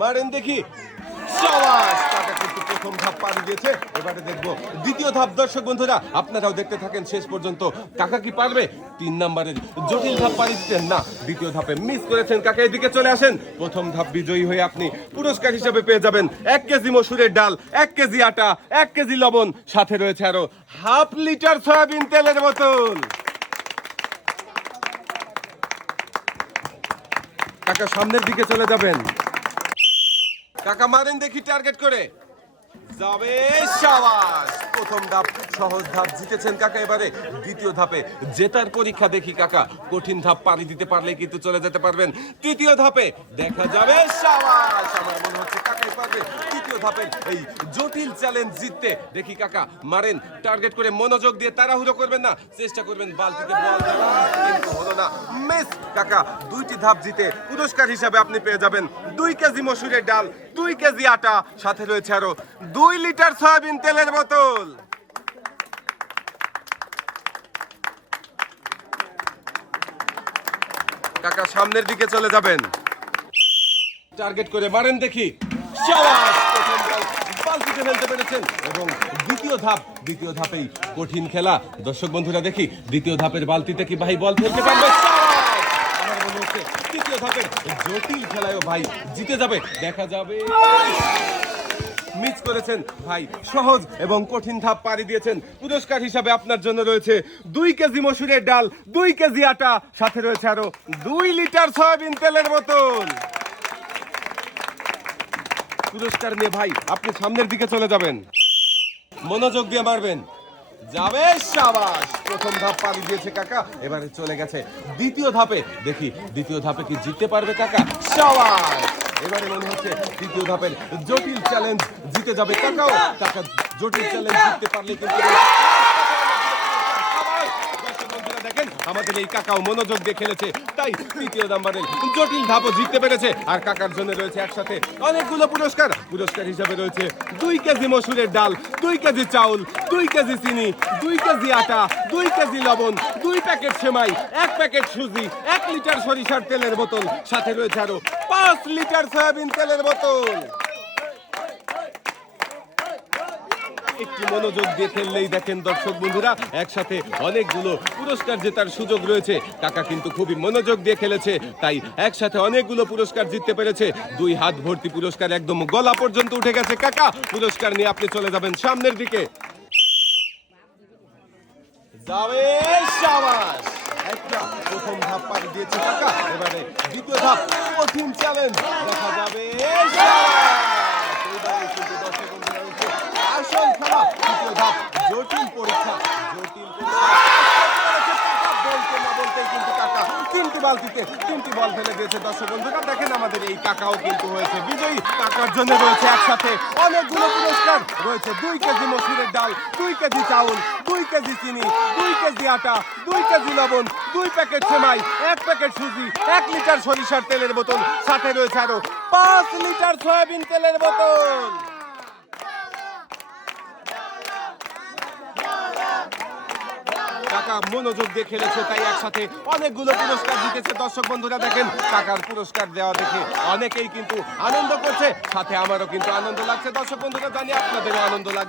মারেন দেখি। প্রথম ধাপ পাড়ি দিয়েছে এবারে দেখব দ্বিতীয় ধাপ। দর্শক বন্ধুরা, আপনারাও দেখতে থাকেন শেষ পর্যন্ত। কাকা কি পারবে? তিন নম্বরের জটিল ধাপ পাড়ি দিতেন না। দ্বিতীয় ধাপে মিস করেছেন কাকা, এদিকে চলে আসেন। প্রথম ধাপ বিজয়ী হয়ে আপনি পুরস্কার হিসেবে পেয়ে যাবেন। এক কেজি মসুরের ডাল, এক কেজি আটা, এক কেজি লবণ। সাথে রয়েছে আরও হাফ লিটার সয়াবিন তেলের বোতল কাকা, সামনের দিকে চলে যাবেন। কাকা মারেন দেখি টার্গেট করে। যাবে সাবাস প্রথম ধাপ সহজ ধাপ জিতেছেন কাকা এবারে। দ্বিতীয় ধাপে জেতার পরীক্ষা দেখি কাকা। কঠিন ধাপ পাড়ি দিতে পারলে কিন্তু চলে যেতে পারবেন। তৃতীয় ধাপে দেখা যাবে সাবাস। আমার মনে হচ্ছে কাকাই পারবে। তৃতীয় ধাপের এই জটিল চ্যালেঞ্জ জিততে দেখি কাকা। মারেন টার্গেট করে মনোযোগ দিয়ে তাড়াহুড়ো করবেন না। চেষ্টা করবেন বালতিতে বল কিন্তু হলো না। মিস কাকা, দুইটি ধাপ জিতে পুরস্কার হিসাবে আপনি পেয়ে যাবেন দুই কেজি মসুরের ডাল, দুই কেজি আটা। সাথে রয়েছে আরও দুই লিটার সয়াবিন তেলের বোতল। কাকা সামনের দিকে চলে যাবেন। টার্গেট করে মারেন দেখি। ফেলতে পেরেছেন। এবং দ্বিতীয় ধাপ, দ্বিতীয় ধাপেই কঠিন খেলা। দর্শক বন্ধুরা দেখি, দ্বিতীয় ধাপের বালতিতে কি ভাই বল ফেলতে পারবে? তৃতীয় ধাপের জটিল খেলায়ও ভাই জিতে যাবে। দেখা যাবে। করেছেন। ভাই, সহজ এবং কঠিন ধাপ পাড়ি দিয়েছেন। পুরস্কার হিসাবে আপনার জন্য রয়েছে দুই কেজি মসুরের ডাল, দুই কেজি আটা, সাথে রয়েছে আরও দুই লিটার সয়াবিন তেলের বোতল। পুরস্কার নিয়ে ভাই, আপনি সামনের দিকে চলে যাবেন। মনোযোগ দিয়ে মারবেন। যাবে সাবাস। প্রথম ধাপ পাড়ি দিয়েছে কাকা, এবারে চলে গেছে দ্বিতীয় ধাপে। দেখি, দ্বিতীয় ধাপে কি জিততে পারবে কাকা? সাবাস। এবারে মনে হচ্ছে তৃতীয় ধাপের জটিল চ্যালেঞ্জ জিতে যাবে কাকাও। কাকা, জটিল চ্যালেঞ্জ জিততে পারলে কিন্তু দর্শক বন্ধুরা দেখেন আমাদের এই কাকাও মনোযোগ দিয়ে খেলেছে, তাই তৃতীয় নাম্বারের জটিল ধাপও জিততে পেরেছে। আর কাকার জন্য রয়েছে একসাথে অনেকগুলো পুরস্কার। পুরস্কার হিসাবে রয়েছে দুই কেজি মসুরের ডাল, দুই কেজি চাউল, দুই কেজি চিনি, দুই কেজি আটা, দুই কেজি লবণ, দুই প্যাকেট সেমাই, এক প্যাকেট সুজি, এক লিটার সরিষার তেলের বোতল। সাথে রয়েছে আরও পাঁচ লিটার সয়াবিন তেলের বোতল। একটু মনোযোগ দিয়ে খেললেই দেখেন দর্শক বন্ধুরা, একসাথে অনেকগুলো পুরস্কার জেতার সুযোগ রয়েছে। কাকা কিন্তু খুবই মনোযোগ দিয়ে খেলেছে, তাই একসাথে অনেকগুলো পুরস্কার জিততে পেরেছে। দুই হাত ভর্তি পুরস্কার একদম গলা পর্যন্ত উঠে গেছে। কাকা, পুরস্কার নিয়ে আপনি চলে যাবেন সামনের দিকে। প্রথম ধাপ পাড়ি দিয়েছে কাকা, এবারে দ্বিতীয় ধাপ কঠিন চ্যালেঞ্জ দেখা যাবে সাবাস! এইবারে কিন্তু দর্শক বন্ধুরা রয়েছে আসল জটিল পরীক্ষা। জটিল কেজি মসুরের ডাল, দুই কেজি চাউল, দুই কেজি চিনি, দুই কেজি আটা, দুই কেজি দুই প্যাকেট এক প্যাকেট এক লিটার সরিষার তেলের বোতল। সাথে রয়েছে আরও পাঁচ লিটার সয়াবিন তেলের বোতল। কাকা মনোযোগ দিয়ে খেলেছে, তাই একসাথে অনেকগুলো পুরস্কার জিতেছে। দর্শক বন্ধুরা দেখেন কাকার পুরস্কার দেওয়া দেখে অনেকেই কিন্তু আনন্দ করছে, সাথে আমারও কিন্তু আনন্দ লাগছে। দর্শক বন্ধুরা জানি আপনাদেরও আনন্দ লাগবে।